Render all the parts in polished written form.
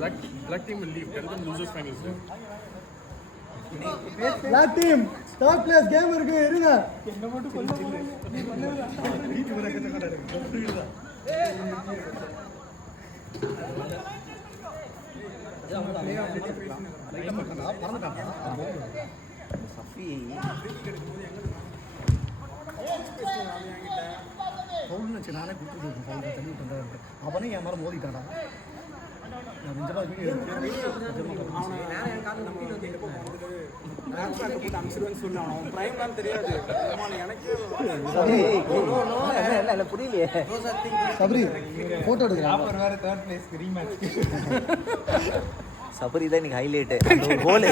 Black team will leave. Tell them losers finals. Black team, third place game இருக்கு இருங்க. நானே கொடுத்துருக்கேன் தள்ளி விட்டு அவனே என் மேலே மோதிட்டாடா. சபரி போட்டோ எடுக்கிறேன். சபரி தான் இன்னைக்கு ஹைலைட்டு. கோல்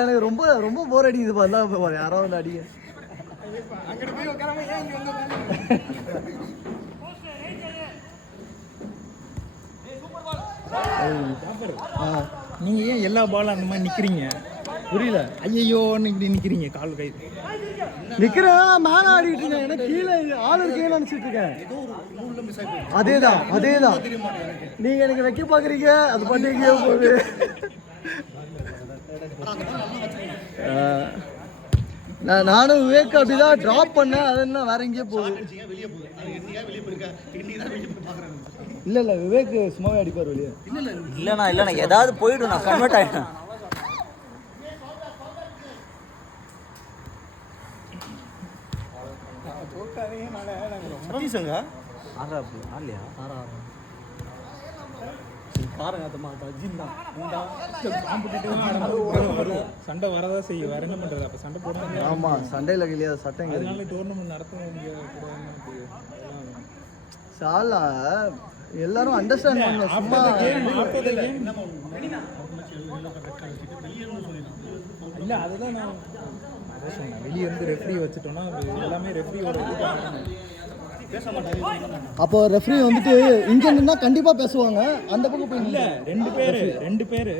எனக்கு ரொம்ப ரொம்ப போர் அடிக்குது. பார்த்தா யாராவது அடிக்க நீங்க ஏன் எல்லா பாலும் அந்த மாதிரி நிக்கிறீங்க? புரியல. ஐயோன்னு இப்படி நிக்கிறீங்க, கால் கை நிக்கிறேன். மேல ஆடிட்டு இருக்கேன். எனக்கு கீழே ஆளு இருக்கேன்னு நினைச்சிட்டு இருக்கேன். அதேதான் நீங்க எனக்கு வைக்க பாக்குறீங்க. அது பண்ணி எங்கேயோ போகுது. நானும் விவேக் அப்படிதான் டிராப் பண்ணேன். அது என்ன வேற எங்கேயோ போகுது. இல்ல விவேக் சும்மாவே அடிப்பார் வெளியே. இல்லண்ணா ஏதாவது போயிடும், நான் கன்வெர்ட் ஆயிட்டேன். சதீஷங்க சண்டை வரதா செய்யும், வேற என்ன பண்றது? அப்ப சண்டை போடுறாங்க. ஆமா, சண்டையில இல்லையா சட்டம். அதனால டோர்னமெண்ட் நடத்த சாலா எல்லாரும் அண்டர்ஸ்டாண்ட் பண்ண. சும்மா இல்ல, அதுதான் நான் சொன்னேன். வெளியே இருந்து ரெஃப்ரி வச்சுட்டோம்னா எல்லாமே ரெஃப்ரியோட. அப்போ ரெஃப்ரி வந்துட்டு இங்க நின்னா கண்டிப்பா பேசுவாங்க. அந்த பக்கம் போய் இல்ல, ரெண்டு பேரு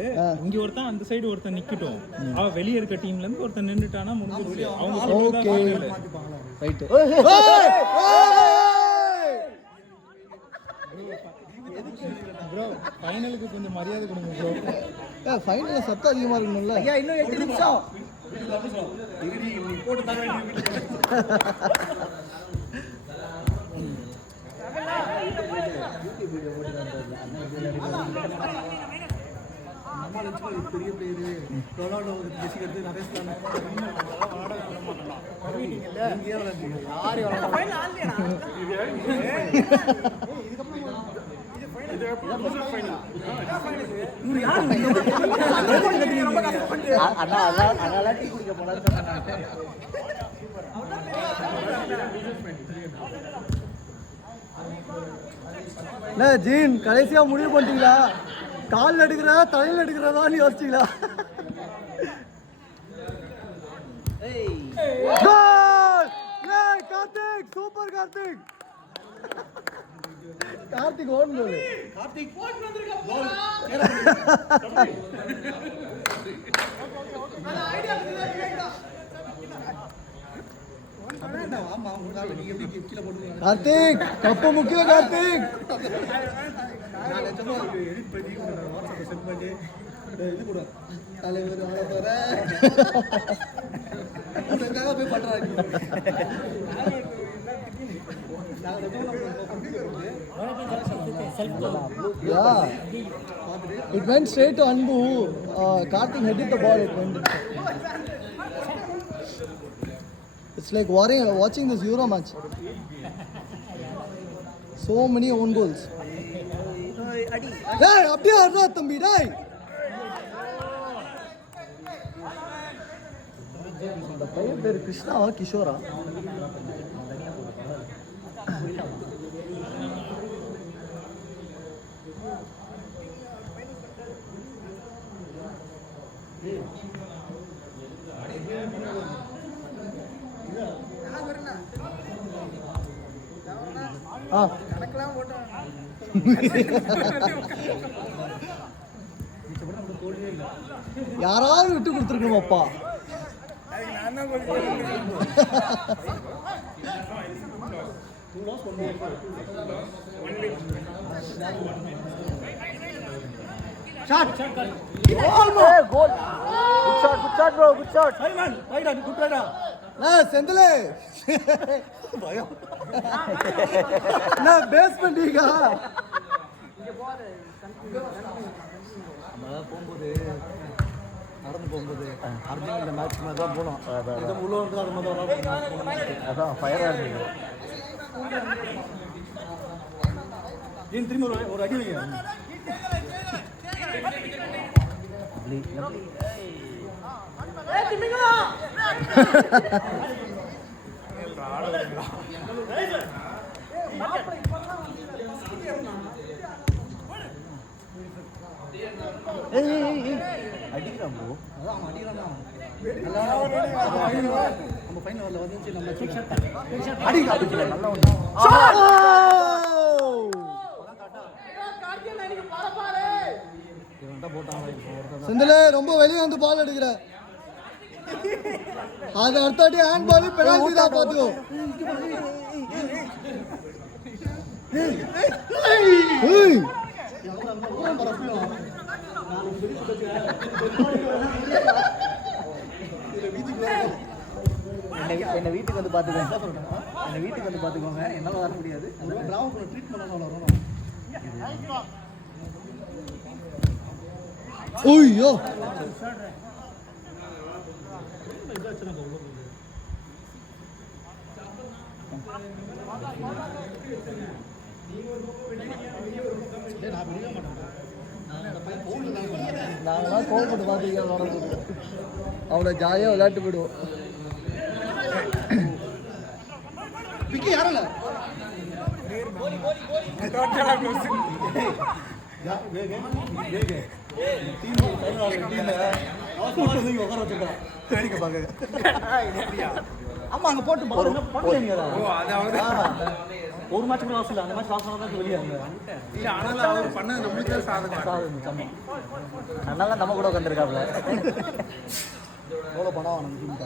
இங்க ஒருத்தன் அந்த சைடு ஒருத்தன் நிக்கட்டும். அவ வெளியே இருக்க டீம்ல இருந்து ஒருத்தன் நின்னுட்டானா முடிஞ்சிருச்சு. அவங்க ஓகே ரைட். ப்ரோ ஃபைனலுக்கு கொஞ்சம் மரியாதை கொடுங்க ப்ரோ. ஃபைனல்ல சத்தம் அதிகமா இருக்கணும்ல. ஐயா இன்னும் 8 நிமிஷம். போட்டு தாங்க. பெரிய பேரு ரொனால்டோ பேசிக்கிறது நிறைய ஜீன் கடைசியா முடிவு பண்ணிட்டீங்களா? கால் எடுக்கிறதா தலையில் எடுக்கிறதான்னு யோசிச்சிங்களா? Karthik super. Karthik own goal. Karthik போட் வந்திருக்க கோல். ஐடியா இருக்குடா. கார்த்திக் கப்பு முக்கியம். கார்த்திக் நான் நிஜமா எடிட் பண்ணி வாட்ஸ்அப்ல சென்ட் பண்ணி இது கூட தலைவர் வர போற அதுக்காக போய் பண்றாங்க. It went straight to Anbu. Karthik headed the ball. It went. It's like watching this Euro match. So many own goals. Hey, அப்படியே ஆடுறா தம்பி டேய். இந்த பையன் பேர் கிருஷ்ணாவா கிஷோரா? யாராவது விட்டு கொடுத்துருக்கணுமாப்பா. 2 loss 1 win. Shot. Goal. Good shot, bro. Good shot. Right man, right on, good right on. செந்திலே பயம். நான் பேஸ் பண்ணிட்டீங்க. நம்ம போகும்போது நடந்து போகும்போது அர்ஜுன் இந்த மேட்ச் மாதிரி தான் போனோம். இது உள்ள வந்து அது மாதிரி விளையாடணும். அதான் ஃபயரா இருந்தது. ஏன் திரும்ப ஒரு அடி வைங்க. அடிக்கிறான் ப்ரோ. அதான் அவன் அடிக்கிறானா. நம்ம ஃபைனல்ல வந்துச்சு நம்ம அடிக்கல நல்லா ஒண்ணு. இவன் தான் போட்டான். செந்திலே ரொம்ப வெளியே வந்து பால் எடுக்கிற. அது அடுத்தாட்டி ஹேண்ட் பால் பெனால்டி தான் பாத்துக்கோ. ஏய் என்ன வீட்டுக்கு வந்து பாத்துக்கோங்க. என்ன வீட்டுக்கு வந்து பாத்துக்கோங்க. என்னால வர முடியாது. பிராவோ ட்ரீட் பண்ணனும் வரணும். ஓய்யோ நாங்களாம் கோவப்பட்டு பார்த்துருக்கேன். அவனை ஜாலியாக விளையாட்டு போயிடுவோம். விக்கி யாரல ஆமா அங்க போட்டு ஒரு மேட்ச் கூட லாஸ் இல்ல. அந்த மேட்ச் லாஸ் ஆனா தான் வெளியே அவங்க இல்ல ஆனாலும் அவர் பண்ணது நம்மளுக்கு சாதகம். அதனால நம்ம கூட உட்காந்துருக்காப்ல. எவ்வளோ பணம் நம்ம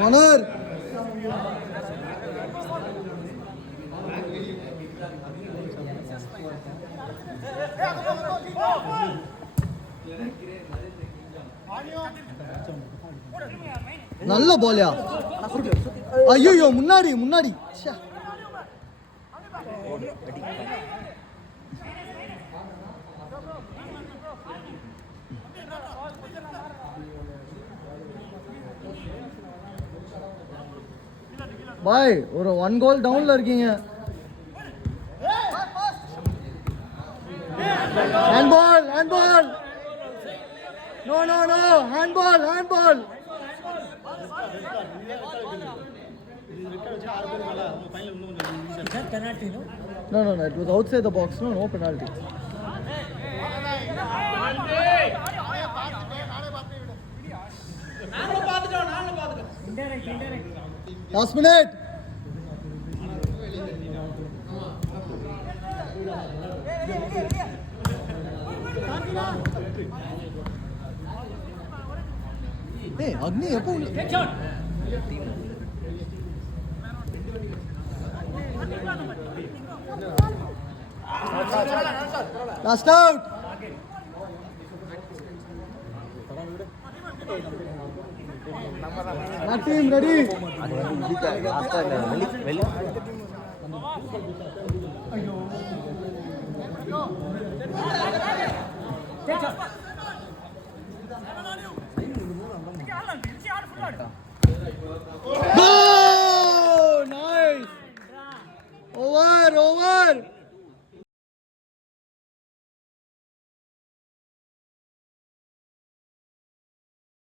கொனர் நல்ல பால்யா. ஐயோ முன்னாடி முன்னாடி. பாய் ஒரு 1 கோல் டவுன்ல இருக்கீங்க. Handball handball. No no no handball handball. No, no, no. It was outside the box. No, no penalty. Last minute. Hey, Agni, எப்போ last out. Our team ready. Go! Nice. Over.